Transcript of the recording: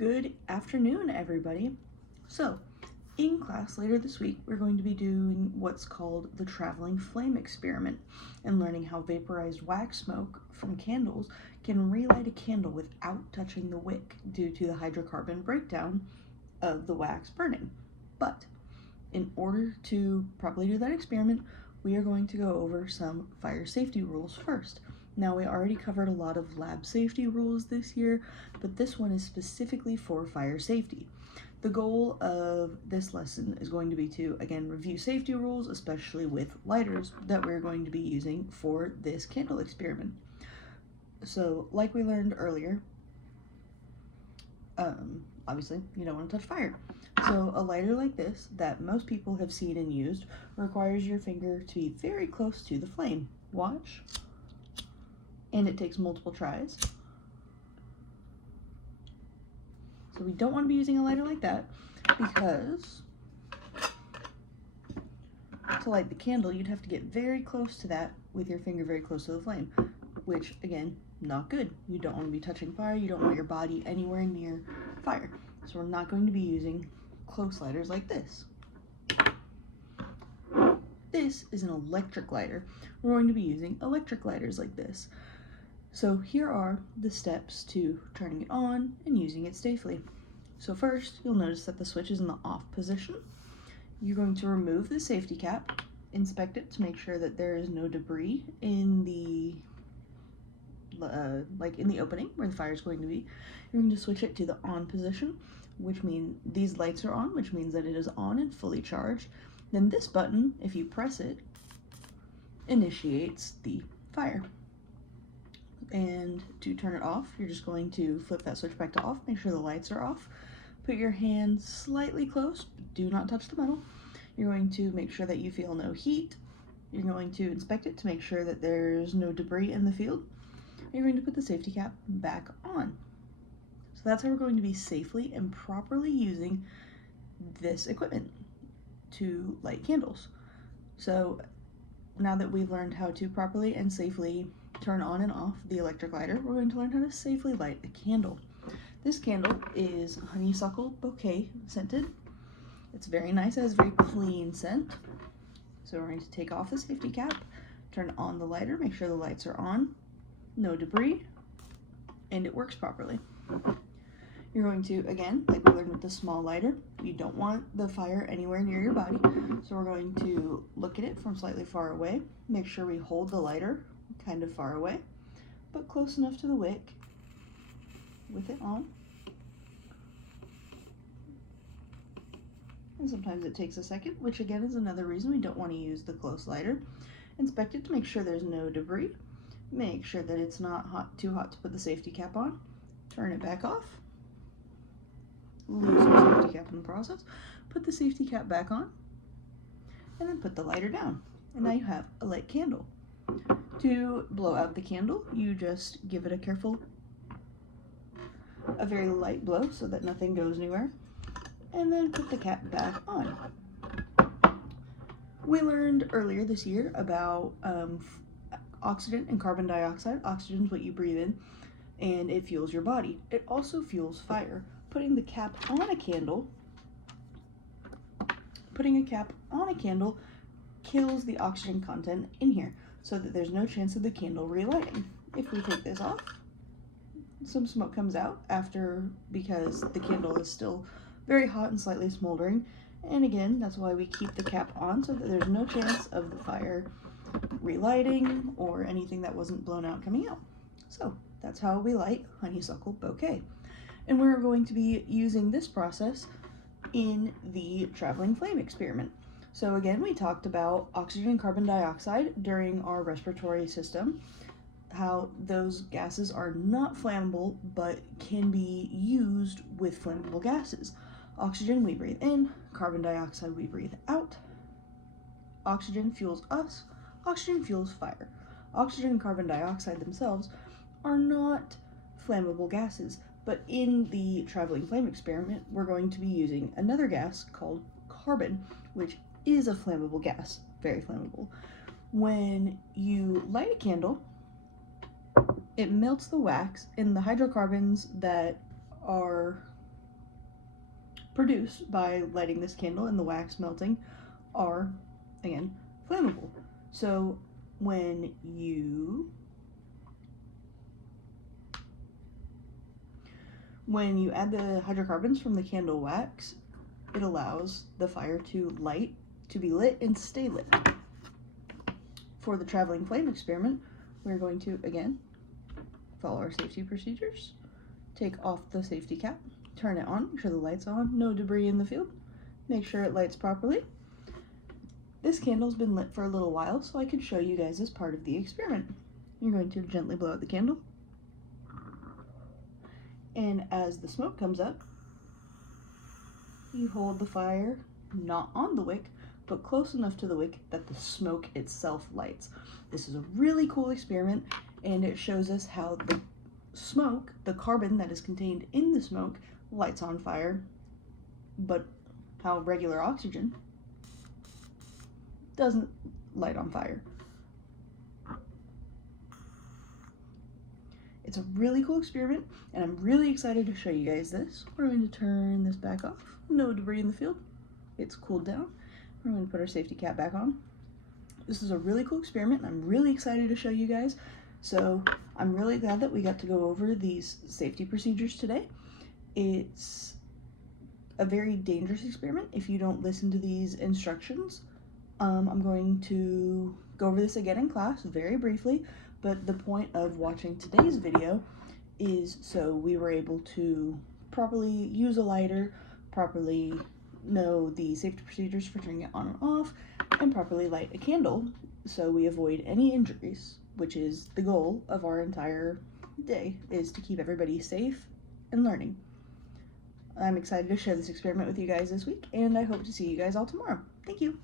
Good afternoon, everybody. So, in class later this week, we're going to be doing what's called the traveling flame experiment and learning how vaporized wax smoke from candles can relight a candle without touching the wick due to the hydrocarbon breakdown of the wax burning. But in order to properly do that experiment, we are going to go over some fire safety rules first. Now, we already covered a lot of lab safety rules this year, but this one is specifically for fire safety. The goal of this lesson is going to be to, again, review safety rules, especially with lighters that we're going to be using for this candle experiment. So, like we learned earlier, obviously, you don't want to touch fire. So a lighter like this, that most people have seen and used, requires your finger to be very close to the flame. Watch. And it takes multiple tries. So we don't want to be using a lighter like that, because to light the candle, you'd have to get very close to that with your finger very close to the flame, which, again, not good. You don't want to be touching fire. You don't want your body anywhere near fire. So we're not going to be using close lighters like this. This is an electric lighter. We're going to be using electric lighters like this. So here are the steps to turning it on and using it safely. So first, you'll notice that the switch is in the off position. You're going to remove the safety cap, inspect it to make sure that there is no debris in the in the opening where the fire is going to be. You're going to switch it to the on position, which means these lights are on, which means that it is on and fully charged. Then this button, if you press it, initiates the fire. And to turn it off, you're just going to flip that switch back to off, make sure the lights are off. Put your hand slightly close, but do not touch the metal. You're going to make sure that you feel no heat. You're going to inspect it to make sure that there's no debris in the field. You're going to put the safety cap back on. So that's how we're going to be safely and properly using this equipment to light candles. So now that we've learned how to properly and safely turn on and off the electric lighter, we're going to learn how to safely light a candle. This candle is honeysuckle bouquet scented. It's very nice, it has a very clean scent. So we're going to take off the safety cap, turn on the lighter, make sure the lights are on, no debris, and it works properly. You're going to, again, like we learned with the small lighter, you don't want the fire anywhere near your body, so we're going to look at it from slightly far away, make sure we hold the lighter kind of far away, but close enough to the wick with it on. And sometimes it takes a second, which again is another reason we don't want to use the close lighter. Inspect it to make sure there's no debris. Make sure that it's not too hot to put the safety cap on. Turn it back off. Lose your safety cap in the process. Put the safety cap back on. And then put the lighter down. And now you have a lit candle. To blow out the candle, you just give it a very light blow so that nothing goes anywhere. And then put the cap back on. We learned earlier this year about oxygen and carbon dioxide. Oxygen is what you breathe in, and it fuels your body. It also fuels fire. Putting a cap on a candle kills the oxygen content in here, so that there's no chance of the candle relighting. If we take this off, some smoke comes out because the candle is still very hot and slightly smoldering. And again, that's why we keep the cap on, so that there's no chance of the fire relighting or anything that wasn't blown out coming out. So that's how we light honeysuckle bouquet. And we're going to be using this process in the traveling flame experiment. So again, we talked about oxygen and carbon dioxide during our respiratory system, how those gases are not flammable but can be used with flammable gases. Oxygen we breathe in, carbon dioxide we breathe out. Oxygen fuels us, oxygen fuels fire. Oxygen and carbon dioxide themselves are not flammable gases, but in the traveling flame experiment, we're going to be using another gas called carbon, which is a flammable gas, very flammable. When you light a candle, it melts the wax, and the hydrocarbons that are produced by lighting this candle and the wax melting are, again, flammable. So when you add the hydrocarbons from the candle wax, it allows the fire to be lit and stay lit. For the traveling flame experiment, we're going to, again, follow our safety procedures. Take off the safety cap, turn it on, make sure the light's on, no debris in the field, make sure it lights properly. This candle's been lit for a little while, so I could show you guys as part of the experiment. You're going to gently blow out the candle, and as the smoke comes up, you hold the fire not on the wick, but close enough to the wick that the smoke itself lights. This is a really cool experiment, and it shows us how the smoke, the carbon that is contained in the smoke, lights on fire, but how regular oxygen doesn't light on fire. It's a really cool experiment, and I'm really excited to show you guys this. We're going to turn this back off. No debris in the field. It's cooled down. We're going to put our safety cap back on. This is a really cool experiment, and I'm really excited to show you guys. So I'm really glad that we got to go over these safety procedures today. It's a very dangerous experiment if you don't listen to these instructions. I'm going to go over this again in class very briefly, but the point of watching today's video is so we were able to properly use a lighter, properly know the safety procedures for turning it on and off, and properly light a candle so we avoid any injuries, which is the goal of our entire day, is to keep everybody safe and learning. I'm excited to share this experiment with you guys this week, and I hope to see you guys all tomorrow. Thank you.